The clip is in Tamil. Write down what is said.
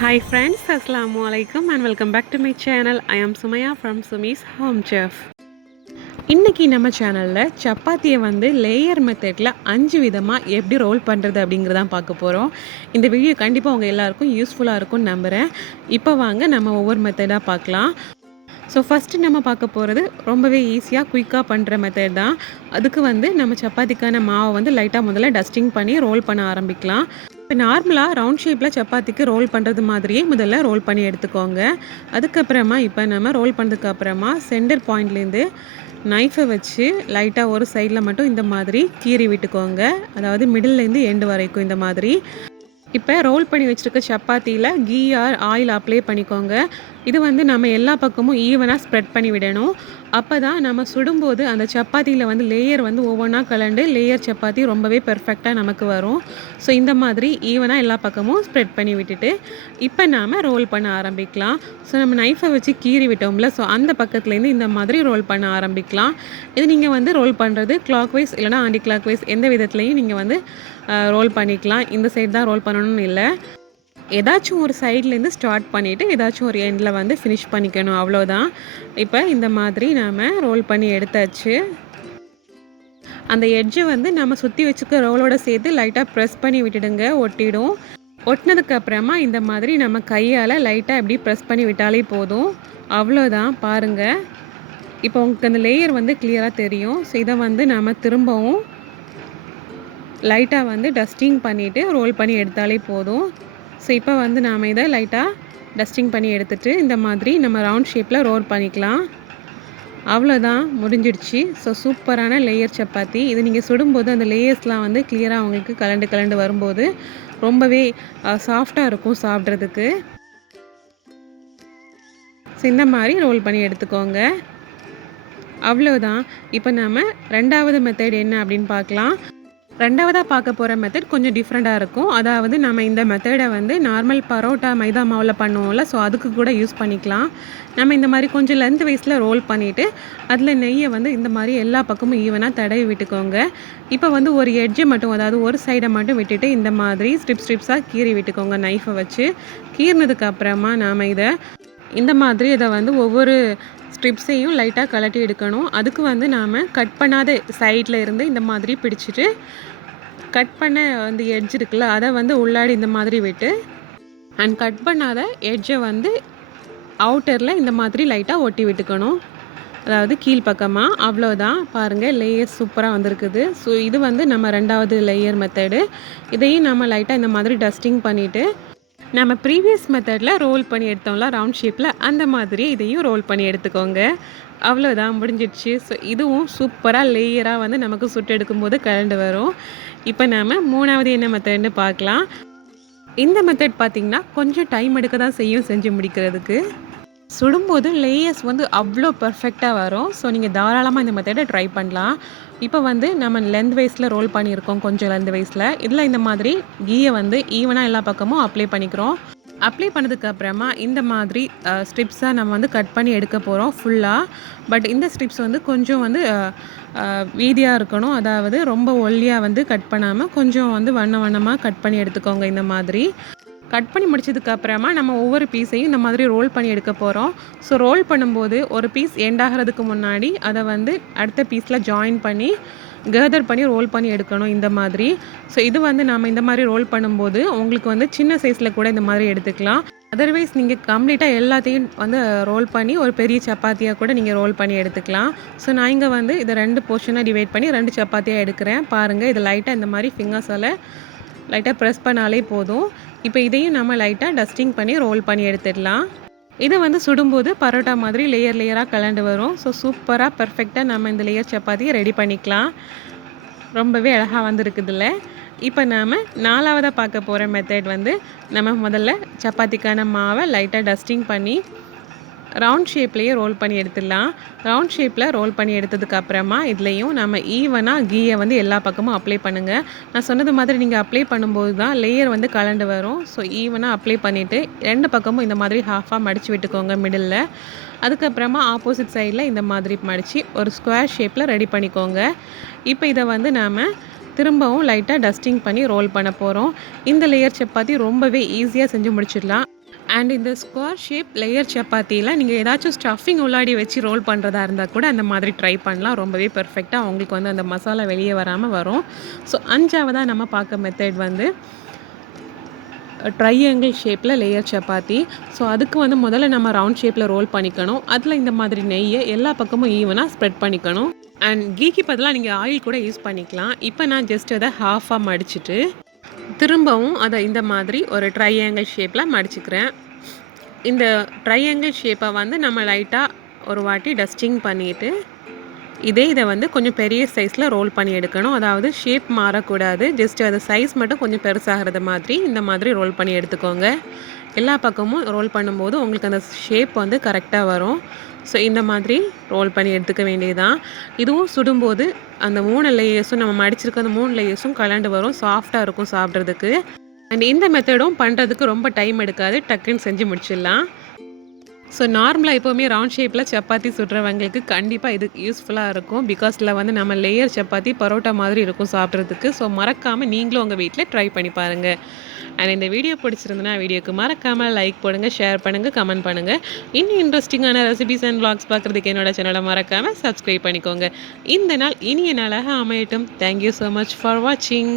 Hi friends, Assalamu alaikum and welcome back to my channel. I am Sumaya from Sumi's Home Chef. இன்னைக்கு நம்ம சேனலில் சப்பாத்தியை லேயர் மெத்தடில் 5 விதமாக எப்படி ரோல் பண்ணுறது அப்படிங்கிறதான் பார்க்க போகிறோம். இந்த வீடியோ கண்டிப்பாக உங்கள் எல்லாருக்கும் யூஸ்ஃபுல்லாக இருக்கும்னு நம்புகிறேன். இப்போ வாங்க நம்ம ஒவ்வொரு மெத்தடாக பார்க்கலாம். ஸோ ஃபஸ்ட்டு நம்ம பார்க்க போகிறது ரொம்பவே ஈஸியாக குயிக்காக பண்ணுற மெத்தட் தான். அதுக்கு நம்ம சப்பாத்திக்கான மாவை லைட்டாக முதல்ல டஸ்டிங் பண்ணி ரோல் பண்ண ஆரம்பிக்கலாம். இப்போ நார்மலாக ரவுண்ட் ஷேப்பில் சப்பாத்திக்கு ரோல் பண்ணுறது மாதிரியே முதல்ல ரோல் பண்ணி எடுத்துக்கோங்க. அதுக்கப்புறமா இப்போ நம்ம ரோல் பண்ணதுக்கப்புறமா சென்டர் பாயிண்ட்லேருந்து நைஃபை வச்சு லைட்டாக ஒரு சைடில் மட்டும் இந்த மாதிரி கீறி விட்டுக்கோங்க. அதாவது மிடில்லேருந்து எண்டு வரைக்கும் இந்த மாதிரி. இப்போ ரோல் பண்ணி வச்சுருக்க சப்பாத்தியில் கீ ஆர் ஆயில் அப்ளை பண்ணிக்கோங்க. இது நம்ம எல்லா பக்கமும் ஈவனாக ஸ்ப்ரெட் பண்ணி விடணும். அப்போ தான் நம்ம சுடும்போது அந்த சப்பாத்தியில் லேயர் ஒவ்வொன்றா கலண்டு லேயர் சப்பாத்தி ரொம்பவே பெர்ஃபெக்டாக நமக்கு வரும். ஸோ இந்த மாதிரி ஈவனாக எல்லா பக்கமும் ஸ்ப்ரெட் பண்ணி விட்டுட்டு இப்போ நாம் ரோல் பண்ண ஆரம்பிக்கலாம். ஸோ நம்ம நைஃபை வச்சு கீறி விட்டோம்ல, ஸோ அந்த பக்கத்துலேருந்து இந்த மாதிரி ரோல் பண்ண ஆரம்பிக்கலாம். இது நீங்கள் ரோல் பண்ணுறது கிளாக் வைஸ் இல்லைனா ஆன்டி கிளாக் வைஸ் எந்த விதத்துலையும் நீங்கள் ரோல் பண்ணிக்கலாம். இந்த சைடு தான் ரோல் பண்ணணும்னு இல்லை. ஏதாச்சும் ஒரு சைட்லேருந்து ஸ்டார்ட் பண்ணிவிட்டு ஏதாச்சும் ஒரு எண்டில் ஃபினிஷ் பண்ணிக்கணும், அவ்வளோதான். இப்போ இந்த மாதிரி நாம் ரோல் பண்ணி எடுத்தாச்சு. அந்த எட்ஜை நம்ம சுற்றி வச்சுக்க ரோலோட சேர்த்து லைட்டாக ப்ரெஸ் பண்ணி விட்டுடுங்க, ஒட்டிடும். ஒட்டினதுக்கப்புறமா இந்த மாதிரி நம்ம கையால் லைட்டாக எப்படி ப்ரெஸ் பண்ணி விட்டாலே போதும், அவ்வளோதான். பாருங்கள், இப்போ உங்களுக்கு அந்த லேயர் கிளியராக தெரியும். ஸோ இதை நம்ம திரும்பவும் லைட்டாக டஸ்டிங் பண்ணிவிட்டு ரோல் பண்ணி எடுத்தாலே போதும். ஸோ இப்போ நாம் இதை லைட்டாக டஸ்டிங் பண்ணி எடுத்துகிட்டு இந்த மாதிரி நம்ம ரவுண்ட் ஷேப்பில் ரோல் பண்ணிக்கலாம். அவ்வளோதான், முடிஞ்சிடுச்சு. ஸோ சூப்பரான லேயர் சப்பாத்தி. இது நீங்கள் சுடும்போது அந்த லேயர்ஸ்லாம் கிளியராக உங்களுக்கு கலண்டு வரும்போது ரொம்பவே சாஃப்டாக இருக்கும் சாப்பிட்றதுக்கு. ஸோ இந்த மாதிரி ரோல் பண்ணி எடுத்துக்கோங்க, அவ்வளோதான். இப்போ நாம் ரெண்டாவது மெத்தட் என்ன அப்படின்னு பார்க்கலாம். ரெண்டாவதாக பார்க்க போகிற மெத்தட் கொஞ்சம் டிஃப்ரெண்ட்டாக இருக்கும். அதாவது நம்ம இந்த மெத்தடை நார்மல் பரோட்டா மைதா மாவில் பண்ணுவோம்ல, ஸோ அதுக்கு கூட யூஸ் பண்ணிக்கலாம். நம்ம இந்த மாதிரி கொஞ்சம் லென்த் வைஸில் ரோல் பண்ணிவிட்டு அதில் நெய்யை இந்த மாதிரி எல்லா பக்கமும் ஈவனாக தடவி விட்டுக்கோங்க. இப்போ ஒரு எட்ஜை மட்டும், அதாவது ஒரு சைடை மட்டும் விட்டுட்டு இந்த மாதிரி ஸ்ட்ரிப்ஸாக கீறி விட்டுக்கோங்க நைஃபை வச்சு. கீறினதுக்கப்புறமா நாம் இதை இந்த மாதிரி இதை ஒவ்வொரு ஸ்ட்ரிப்ஸையும் லைட்டாக கலட்டி எடுக்கணும். அதுக்கு நாம் கட் பண்ணாத சைடில் இருந்து இந்த மாதிரி பிடிச்சிட்டு கட் பண்ண எட்ஜ் இருக்குல்ல, அதை உள்ளாடி இந்த மாதிரி விட்டு அண்ட் கட் பண்ணாத எட்ஜை அவுட்டரில் இந்த மாதிரி லைட்டாக ஒட்டி விட்டுக்கணும், அதாவது கீழ்ப்பக்கமாக. அவ்வளோதான், பாருங்கள், லேயர் சூப்பராக வந்திருக்குது. ஸோ இது நம்ம ரெண்டாவது லேயர் மெத்தடு. இதையும் நம்ம லைட்டாக இந்த மாதிரி டஸ்டிங் பண்ணிவிட்டு நம்ம ப்ரீவியஸ் மெத்தடில் ரோல் பண்ணி எடுத்தோம்ல ரவுண்ட் ஷேப்பில், அந்த மாதிரி இதையும் ரோல் பண்ணி எடுத்துக்கோங்க. அவ்வளோதான், முடிஞ்சிடுச்சு. ஸோ இதுவும் சூப்பராக லேயராக நமக்கு சுட்டு எடுக்கும்போது கலண்டு வரும். இப்போ நாம் மூணாவது என்ன மெத்தட்னு பார்க்கலாம். இந்த மெத்தட் பார்த்திங்கன்னா கொஞ்சம் டைம் எடுக்க தான் செஞ்சு முடிக்கிறதுக்கு. சுடும்போது லேயர்ஸ் அவ்வளோ பர்ஃபெக்டாக வரும். ஸோ நீங்கள் தாராளமாக இந்த மெத்தடை ட்ரை பண்ணலாம். இப்போ நம்ம லென்த் வைஸில் ரோல் பண்ணியிருக்கோம், கொஞ்சம் லென்த் வைஸில். இதில் இந்த மாதிரி கீயை ஈவனாக எல்லா பக்கமும் அப்ளை பண்ணிக்கிறோம். அப்ளை பண்ணதுக்கப்புறமா இந்த மாதிரி ஸ்ட்ரிப்ஸாக நம்ம கட் பண்ணி எடுக்க போகிறோம் ஃபுல்லாக. பட் இந்த ஸ்ட்ரிப்ஸ் கொஞ்சம் வீதியாக இருக்கணும், அதாவது ரொம்ப ஒல்லியாக கட் பண்ணாமல் கொஞ்சம் வண்ணமாக கட் பண்ணி எடுத்துக்கோங்க. இந்த மாதிரி கட் பண்ணி முடிச்சதுக்கப்புறமா நம்ம ஒவ்வொரு பீஸையும் இந்த மாதிரி ரோல் பண்ணி எடுக்க போகிறோம். ஸோ ரோல் பண்ணும்போது ஒரு பீஸ் எண்ட் ஆகிறதுக்கு முன்னாடி அதை அடுத்த பீஸில் ஜாயின் பண்ணி கேதர் பண்ணி ரோல் பண்ணி எடுக்கணும், இந்த மாதிரி. ஸோ இது நம்ம இந்த மாதிரி ரோல் பண்ணும்போது உங்களுக்கு சின்ன சைஸில் கூட இந்த மாதிரி எடுத்துக்கலாம். அதர்வைஸ் நீங்கள் கம்ப்ளீட்டாக எல்லாத்தையும் ரோல் பண்ணி ஒரு பெரிய சப்பாத்தியாக கூட நீங்கள் ரோல் பண்ணி எடுத்துக்கலாம். ஸோ நான் இங்கே இதை 2 போர்ஷனாக டிவைட் பண்ணி 2 சப்பாத்தியாக எடுக்கிறேன். பாருங்கள், இது லைட்டாக இந்த மாதிரி ஃபிங்கர்ஸால் லைட்டாக ப்ரெஸ் பண்ணாலே போதும். இப்போ இதையும் நம்ம லைட்டாக டஸ்டிங் பண்ணி ரோல் பண்ணி எடுத்துடலாம். இதை சுடும்போது பரோட்டா மாதிரி லேயராக கலண்டு வரும். ஸோ சூப்பராக பர்ஃபெக்டாக நம்ம இந்த லேயர் சப்பாத்தியை ரெடி பண்ணிக்கலாம். ரொம்பவே அழகாக வந்துருக்குதுல்ல. இப்போ நாம் நாலாவதாக பார்க்க போகிற மெத்தட் நம்ம முதல்ல சப்பாத்திக்கான மாவை லைட்டாக டஸ்டிங் பண்ணி ரவுண்ட் ஷேப்லேயே ரோல் பண்ணி எடுத்துடலாம். ரவுண்ட் ஷேப்பில் ரோல் பண்ணி எடுத்ததுக்கப்புறமா இதுலேயும் நம்ம ஈவனாக கீயை எல்லா பக்கமும் அப்ளை பண்ணுங்கள். நான் சொன்னது மாதிரி நீங்கள் அப்ளை பண்ணும்போது தான் லேயர் கலண்டு வரும். ஸோ ஈவனாக அப்ளை பண்ணிவிட்டு 2 பக்கமும் இந்த மாதிரி ஹாஃபாக மடித்து விட்டுக்கோங்க மிடில். அதுக்கப்புறமா ஆப்போசிட் சைடில் இந்த மாதிரி மடித்து ஒரு ஸ்கொயர் ஷேப்பில் ரெடி பண்ணிக்கோங்க. இப்போ இதை நாம் திரும்பவும் லைட்டாக டஸ்டிங் பண்ணி ரோல் பண்ண போகிறோம். இந்த லேயர் சப்பாத்தி ரொம்பவே ஈஸியாக செஞ்சு முடிச்சிடலாம். அண்ட் இந்த ஸ்கொயர் ஷேப் லேயர் சப்பாத்தியில் நீங்கள் ஏதாச்சும் ஸ்டஃபிங் உள்ளாடி வச்சு ரோல் பண்ணுறதா இருந்தால் கூட அந்த மாதிரி ட்ரை பண்ணலாம். ரொம்பவே பெர்ஃபெக்டாக உங்களுக்கு வந்து அந்த மசாலா வெளியே வராமல் வரும். ஸோ 5வதா நம்ம பார்க்க மெத்தட் வந்து ட்ரையாங்கிள் ஷேப்பில் லேயர் சப்பாத்தி. ஸோ அதுக்கு வந்து முதல்ல நம்ம ரவுண்ட் ஷேப்பில் ரோல் பண்ணிக்கணும். அதில் இந்த மாதிரி நெய்யை எல்லா பக்கமும் ஈவனாக ஸ்ப்ரெட் பண்ணிக்கணும். அண்ட் கீக்கு பதிலாக நீங்கள் ஆயில் கூட யூஸ் பண்ணிக்கலாம். இப்போ நான் ஜஸ்ட் அதை ஹாஃபாக மடிச்சுட்டு திரும்பவும் அதை இந்த மாதிரி ஒரு ட்ரையாங்கிள் ஷேப்பில் மடிச்சுக்கிறேன். இந்த ட்ரையாங்கிள் ஷேப்பை வந்து நம்ம லைட்டாக ஒரு வாட்டி டஸ்டிங் பண்ணிவிட்டு இதை வந்து கொஞ்சம் பெரிய சைஸில் ரோல் பண்ணி எடுக்கணும். அதாவது ஷேப் மாறக்கூடாது. ஜஸ்ட் அது சைஸ் மட்டும் கொஞ்சம் பெருசாகிறது மாதிரி இந்த மாதிரி ரோல் பண்ணி எடுத்துக்கோங்க. எல்லா பக்கமும் ரோல் பண்ணும்போது உங்களுக்கு அந்த ஷேப் வந்து கரெக்டாக வரும். ஸோ இந்த மாதிரி ரோல் பண்ணி எடுத்துக்க வேண்டியதுதான். இதுவும் சுடும்போது அந்த 3 லேயர்ஸும் நம்ம மடிச்சிருக்க அந்த 3 லேயர்ஸும் கலண்டு வரும். சாஃப்டாக இருக்கும் சாப்பிட்றதுக்கு. அண்ட் இந்த மெத்தடும் பண்ணுறதுக்கு ரொம்ப டைம் எடுக்காது. டக்குன்னு செஞ்சு முடிச்சிடலாம். ஸோ நார்மலாக எப்போவுமே ரவுண்ட் ஷேப்பில் சப்பாத்தி சுடுறவங்களுக்கு கண்டிப்பாக இது யூஸ்ஃபுல்லாக இருக்கும். பிகாஸில் வந்து நம்ம லேயர் சப்பாத்தி பரோட்டா மாதிரி இருக்கும் சாப்பிட்றதுக்கு. ஸோ மறக்காமல் நீங்களும் உங்கள் வீட்டில் ட்ரை பண்ணி பாருங்கள். அண்ட் இந்த வீடியோ பிடிச்சிருந்தனா வீடியோக்கு மறக்காமல் லைக் போடுங்க, ஷேர் பண்ணுங்கள், கமெண்ட் பண்ணுங்கள். இன்னும் இன்ட்ரெஸ்டிங்கான ரெசிபிஸ் அண்ட் vlogs பார்க்குறதுக்கு என்னோட சேனலை மறக்காமல் சப்ஸ்கிரைப் பண்ணிக்கோங்க. இந்த நாள் இனிய நாளாக அமையட்டும். தேங்க்யூ ஸோ மச் ஃபார் வாட்சிங்.